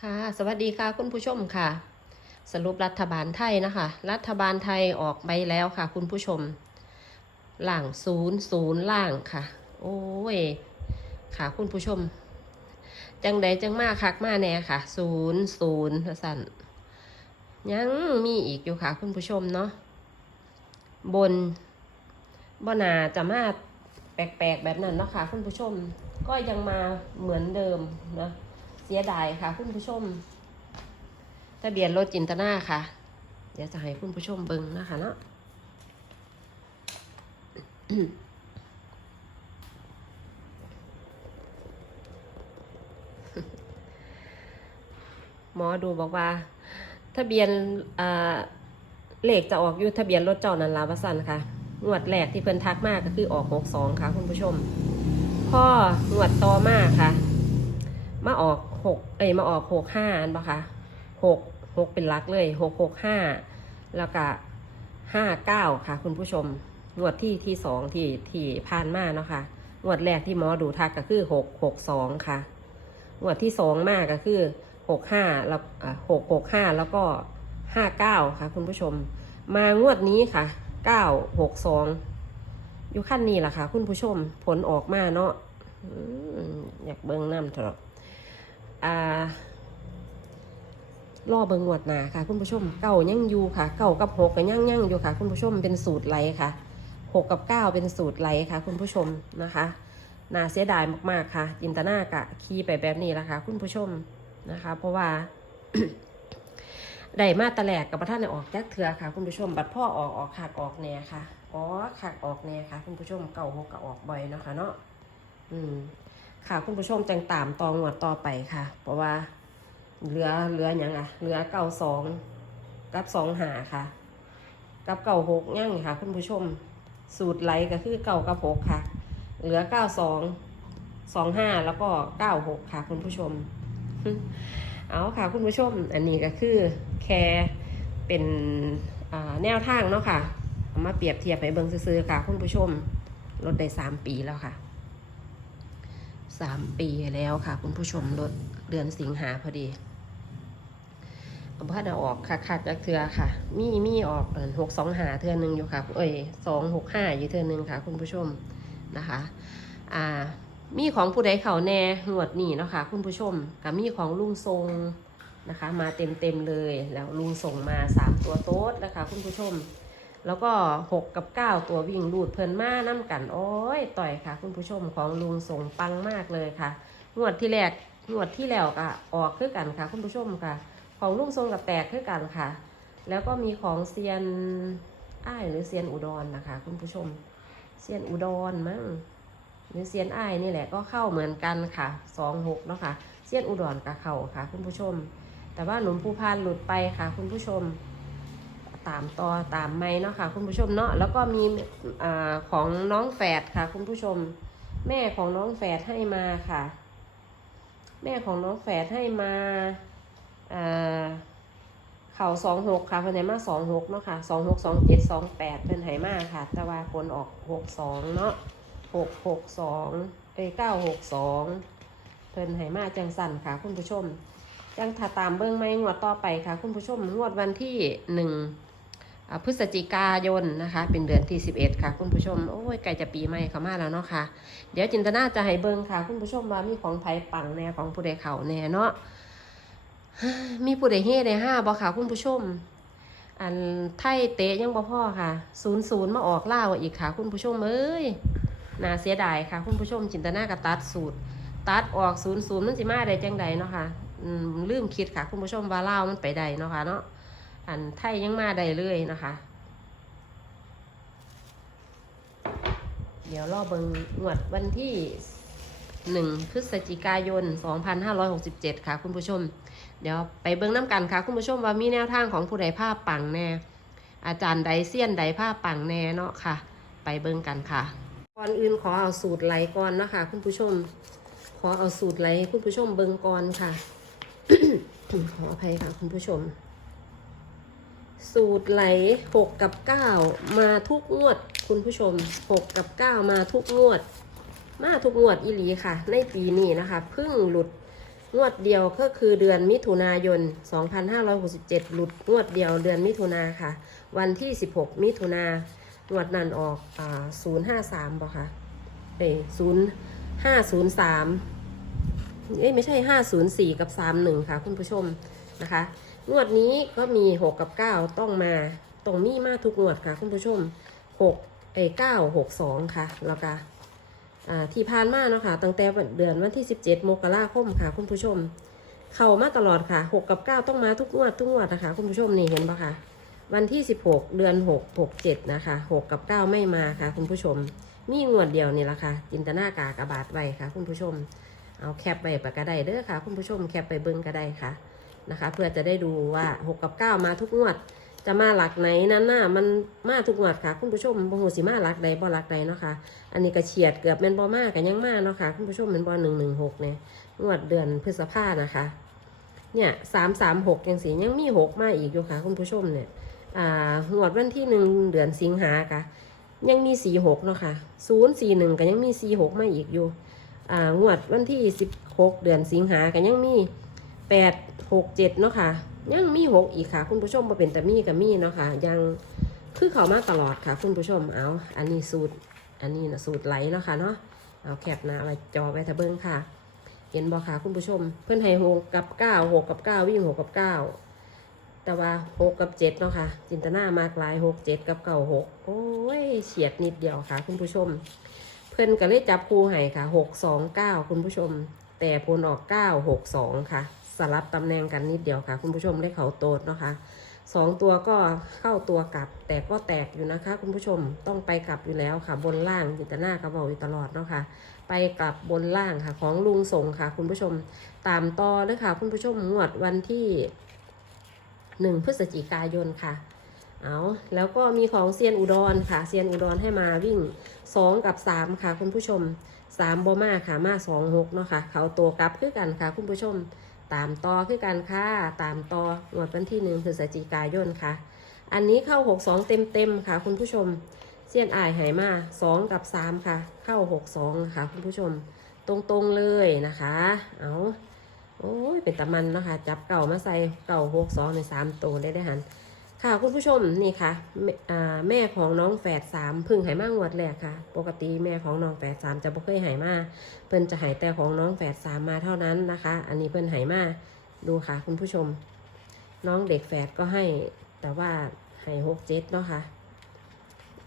ค่ะ สวัสดีค่ะคุณผู้ชมค่ะ สรุปรัฐบาลไทยนะคะ รัฐบาลไทยออกไปแล้วค่ะ คุณผู้ชมล่างศูนย์ศูนย์ล่างค่ะ โอ้ยค่ะคุณผู้ชม จังใดจังมาคักมาแน่ค่ะศูนย์ศูนย์สั่นยังมีอีกอยู่ค่ะ คุณผู้ชมเนาะบนบนาจะมาแปลกๆแบบนั้นเนาะค่ะ คุณผู้ชมก็ยังมาเหมือนเดิมเนาะ สียดายค่ะ คุณผู้ชมทะเบียนรถจินตนาค่ะ เดี๋ยวจะให้คุณผู้ชมเบิ่งนะคะเนาะหมอดูบอกว่า ทะเบียนเลขจะออกอยู่ทะเบียนรถเจ้านันลาวสันค่ะงวดแรกที่เพิ่นทักมากก็คือออกหกสองค่ะ คุณผู้ชมพ่องวดต่อมาค่ะ มาออก หกเอ้ยมาออกหกห้าอันปะคะหกหกเป็นลักเลยหกหกห้าแล้วก็ห้าเก้าค่ะ คุณผู้ชมงวดที่ที่สองที่ที่ผ่านมาเนาะค่ะงวดแรกที่หมอดูทักก็คือหกหกสองค่ะงวดที่สองมากก็คือหกห้าแล้วหกหกห้าแล้วก็ห้าเก้าค่ะ คุณผู้ชม มางวดนี้ค่ะเก้าหกสองอยู่ขั้นนี้แหละค่ะ คุณผู้ชมผลออกมาเนาะออยากเบิ้งน้ำเถอะ อ่ารอเบิงงวดหนาค่ะคุณผู้ชมเก่ายังอยู่ค่ะ เก่ากับหกก็ยังยังอยู่ค่ะ คุณผู้ชมเป็นสูตรไหลค่ะหกกับเก้าเป็นสูตรไหลค่ะ คุณผู้ชมนะคะน่าเสียดายมากๆค่ะ จินตนากะขี่ไปแบบนี้ละค่ะ คุณผู้ชมนะคะ เพราะว่าได้มาตะแหลกกับพระท่านออกแจ๊กเถือค่ะ คุณผู้ชม บัดพ่อออกออกขากออกแน่ค่ะอ๋อขากออกแน่ค่ะ คุณผู้ชมเก่าหกก็ออกบ่อยเนาะคะเนาะอืม ค่ะ คุณผู้ชมจังตามตองวดต่อไปค่ะ เพราะว่าเหลือเหลืออย่างอะเหลือเก้าสองกับสองหาค่ะ กับเก้าหกย่างค่ะ คุณผู้ชมสูตรไหลก็คือเก้ากับหกค่ะ เหลือเก้าสองสองห้าแล้วก็เก้าหกค่ะ คุณผู้ชม เอาค่ะ คุณผู้ชม อันนี้ก็คือแค่เป็นแนวทางเนาะค่ะ มาเปรียบเทียบให้เบิ่งซื้อๆค่ะ คุณผู้ชมลดได้สามปีแล้วค่ะ สามปีแล้วค่ะ คุณผู้ชมรถเดือนสิงหาพอดีเอาพัดเอาออกค่ะคัดจากเทือค่ะ มีมีออกหกสองหาเทือหนึ่งอยู่ค่ะ เอ้ยสองหกห้าอยู่เทือหนึ่งค่ะ คุณผู้ชมนะคะ อ่า มีของผู้ใดเขาแน่หนวดนี่เนาะค่ะคุณผู้ชมกับมีของลุงทรงนะคะ มาเต็มเต็มๆเลย แล้วลุงส่งมาสามตัวโต๊ดนะคะ คุณผู้ชม แล้วก็หกกับเก้าตัววิ่งรูดเพลินมาน้ำกันโอ้ยต่อยค่ะ คุณผู้ชมของลุงส่งปังมากเลยค่ะงวดที่แรกงวดที่แล้วก็ออกคือกันค่ะ คุณผู้ชมค่ะ ของลุงทรงกับแตกคือกันค่ะ แล้วก็มีของเซียนอ้ายหรือเซียนอุดรนะคะ คุณผู้ชมเซียนอุดรมั้งหรือเซียนอ้ายนี่แหละก็เข้าเหมือนกันค่ะสองหกเนาะค่ะเซียนอุดรกับเข้าค่ะ คุณผู้ชม แต่ว่าหนุ่มภูพานหลุดไปค่ะ คุณผู้ชม ตามต่อตามไม่เนาะค่ะ คุณผู้ชมเนาะแล้วก็มีอของน้องแฝดค่ะ คุณผู้ชม แม่ของน้องแฝดให้มาค่ะ แม่ของน้องแฝดให้มาเข่าสองหกค่ะเพิ่นให้มาสองหกเนาะค่ะสองหกสองเจ็ดสองแปดเพิ่นให้มาค่ะ แต่ว่าผลออกหกสองเนาะหกหกสองเอ้เก้าหกสองเพิ่นให้มาจังสั่นค่ะ คุณผู้ชมจังถ้าตามเบิ้องไม่งวดต่อไปค่ะ คุณผู้ชมงวดวันที่หนึ่ง พฤศจิกายนนะคะ เป็นเดือนที่ 11 ค่ะ คุณผู้ชมโอ้ยใกล้จะปีใหม่เข้ามาแล้วเนาะค่ะ เดี๋ยวจินตนาจะให้เบิงค่ะ คุณผู้ชมว่ามีของไทยปังแน่ของผู้ใดเขาแน่เนาะมีผู้ใดเฮ่ได้ห้าบ่ค่ะ คุณผู้ชม อันไทยเตะยังบ่พ่อค่ะศูนย์ศูนย์มาออกล่าวอีกค่ะ คุณผู้ชมเอ้ยน่าเสียดายค่ะ คุณผู้ชม จินตนากับตัดสูตร ตัดออกศูนย์ศูนย์มันสิมาได้จังใดเนาะค่ะลืมคิดค่ะ คุณผู้ชมว่าล่าวมันไปได้เนาะค่ะเนาะ อันไทยยังมาได้เลยนะคะ เดี๋ยวรอเบิงงวดวันที่หนึ่งพฤศจิกายน 2567 ค่ะคุณผู้ชม เดี๋ยวไปเบิ้งน้ำกันค่ะ คุณผู้ชมว่ามีแนวทางของผู้ใดภาพปังแน่ อาจารย์ใดเซียนใดภาพปังแน่เนาะค่ะ ไปเบิ้งกันค่ะ ก่อนอื่นขอเอาสูตรไหลก่อนนะคะ คุณผู้ชม ขอเอาสูตรไหลให้คุณผู้ชมเบิ้งก่อนค่ะ ขออภัยค่ะคุณผู้ชม สูตรไหลหกกับเก้ามาทุกงวด คุณผู้ชมหกกับเก้ามาทุกงวด มาทุกงวดอีหลีค่ะ ในปีนี้นะคะเพิ่งหลุดงวดเดียวก็คือเดือนมิถุนายน 2567 หลุดงวดเดียวเดือนมิถุนาค่ะ วันที่ 16 มิถุนางวดนั้นออกอ่า053บ่ค่ะเอ้0503เอ้ยไม่ใช่ 504 กับ 31 ค่ะ คุณผู้ชมนะคะ งวดนี้ก็มี6กับ9ต้องมาตรงมีมาทุกงวดค่ะ คุณผู้ชม6เอ้ย9 6 2ค่ะ แล้วก็อ่าที่ผ่านมาเนาะค่ะตั้งแต่เดือนวันที่17มกราคมค่ะ คุณผู้ชม เข้ามาตลอดค่ะ6กับ9ต้องมาทุกงวดทุกงวดนะคะคุณผู้ชมนี่เห็นปะคะวันที่16เดือน6 6 7นะคะ6กับ9ไม่มาค่ะ คุณผู้ชม มีงวดเดียวนี่ละค่ะ จินตนากากระบาดไว้ค่ะ คุณผู้ชม เอาแคปไปปากกระไดเด้อค่ะ คุณผู้ชมแคปไปเบิ้งกระไดค่ะ นะคะ เพื่อจะได้ดูว่า 6 กับ 9 มาทุกงวด จะมาหลักไหนนั้นน่ะมันมาทุกงวดค่ะ คุณผู้ชมบ่ฮู้สิมาหลักใดบ่หลักใดเนาะค่ะอันนี้ก็เฉียดเกือบแม่นบ่มากกันยังมากเนาะค่ะคุณผู้ชมแม่นบ่116เนี่ยงวดเดือนพฤษภานะคะเนี่ย336จังสียังมีหกมาอีกอยู่ค่ะ คุณผู้ชมเนี่ยอ่างวดวันที่หนึ่งเดือนสิงหาค่ะยังมีสี่หกเนาะค่ะศูนย์สี่หนึ่งก็ยังมีสี่หกมาอีกอยู่อ่างวดวันที่สิบหกเดือนสิงหาก็ยังมีแปด หกเจ็ดเนาะค่ะ ยังมีหกอีกค่ะ คุณผู้ชมมาเป็นแต่มีกับมีเนาะค่ะ ยังคือเขามาตลอดค่ะ คุณผู้ชมเอา อันนี้สูตร อันนี้นะสูตรไหลเนาะค่ะเนาะเอาแคปนะไว้จอไว้ทะเบิ้งค่ะ เห็นบอค่ะคุณผู้ชม เพื่อนให้หกับเก้าหกกับเก้าวิ่งหกกับเก้าแต่ว่าหกกับเจ็ดเนาะค่ะ จินตนามากหลายหกเจ็ดกับเก้าหกโอ้ยเฉียดนิดเดียวค่ะ คุณผู้ชม เพื่อนก็เลยจับคู่ให้ค่ะหกสองเก้าคุณผู้ชม แต่ผลออกเก้าหกสองค่ะ สลับตำแหน่งกันนิดเดียวค่ะ คุณผู้ชมเลขเขาโตดเนาะค่ะสองตัวก็เข้าตัวกลับ แต่ก็แตกอยู่นะคะ คุณผู้ชมต้องไปกลับอยู่แล้วค่ะ บนล่างจินตนากระบอกอยู่ตลอดเนาะค่ะ ไปกลับบนล่างค่ะ ของลุงส่งค่ะ คุณผู้ชมตามต่อเลยค่ะ คุณผู้ชมงวดวันที่หนึ่งพฤศจิกายนค่ะเอาแล้วก็มีของเซียนอุดรค่ะเซียนอุดรให้มาวิ่งสองกับสามค่ะ คุณผู้ชมสามบมาค่ะมาสองหกเนาะค่ะเขาตัวกลับคือกันค่ะ คุณผู้ชม ตามต่อคือกันค่ะ ตามต่องวดวันที่หนึ่งพฤศจิกายนค่ะ อันนี้เข้าหกสองเต็มเต็มค่ะ คุณผู้ชม เสี้ยนอายหายมาสองกับสามค่ะ เข้าหกสองนะคะคุณผู้ชม ตรงๆเลยนะคะ เอาโอ้ยเป็นตะมันเนาะคะจับเก่ามาใส่เก่าหกสองในสามตัวได้ได้หัน ค่ะคุณผู้ชมนี่ค่ะแม่อ่าแม่ของน้องแฝดสามพึ่งหายมางวดแรกค่ะ ปกติแม่ของน้องแฝดสามจะบ่เคยหายมาเพิ่นจะหายแต่ของน้องแฝดสามมาเท่านั้นนะคะ อันนี้เพิ่นหายมาดูค่ะ คุณผู้ชม น้องเด็กแฝดก็ให้ แต่ว่าหายหกเจ็ดเนาะค่ะ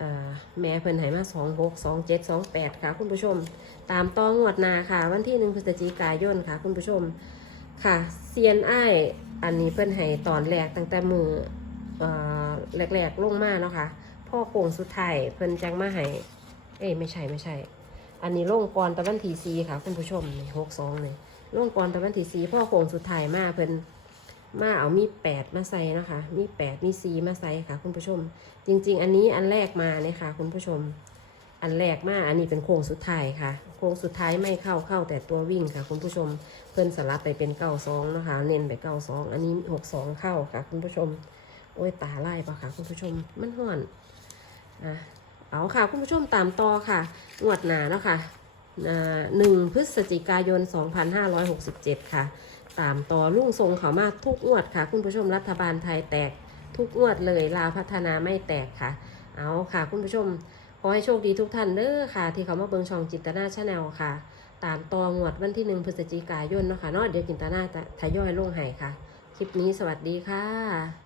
อ่าแม่เพิ่นให้มาสองหกสองเจ็ดสองแปดค่ะ คุณผู้ชม ตามต้องวดนาค่ะ วันที่หนึ่งพฤศจิกายนค่ะ คุณผู้ชมค่ะเซียนไออันนี้เพิ่นให้ตอนแรกตั้งแต่มือ แรกๆลงมาเนาะค่ะพ่อโป่งสุดท้ายเพิ่นจังมาให้เอ้ยไม่ใช่ไม่ใช่ อันนี้ลงก่อตะวันทีซีค่ะคุณผู้ชมนี่หกสองนี่ลงก่อตะวันทีซีพ่อโป่งสุดท้ายมาเพิ่นมาเอามีแปดมาใส่นะคะ มีแปดมีซีมาใส่ค่ะ คุณผู้ชม จริง ๆ อันนี้อันแรกมาเนี่ยค่ะ คุณผู้ชม อันแรกมาอันนี้เป็นโค้งสุดท้ายค่ะ โค้งสุดท้ายไม่เข้าเข้าแต่ตัววิ่งค่ะ คุณผู้ชม เพิ่นสลับไปเป็นเก้าสองนะคะ เน้นไปเก้าสองอันนี้หกสองเข้าค่ะ คุณผู้ชม โอ้ยตาไล่ปะค่ะคุณผู้ชมมันห่อนอะเอาค่ะคุณผู้ชมตามต่อค่ะงวดหนาเนาะค่ะหนึ่งพฤศจิกายน 2567 ค่ะ ตามต่อลุ่งทรงเขามาทุกงวดค่ะ คุณผู้ชมรัฐบาลไทยแตกทุกงวดเลยลาพัฒนาไม่แตกค่ะ เอาค่ะ คุณผู้ชมขอให้โชคดีทุกท่านเด้อค่ะ ที่เขามาเบิงช่องจินตนาชาแนลค่ะ ตามต่องวดวันที่หนึ่งพฤศจิกายนเนาะค่ะเนาะเดี๋ยวจินตนาจะทยอยลงให้ค่ะ คลิปนี้สวัสดีค่ะ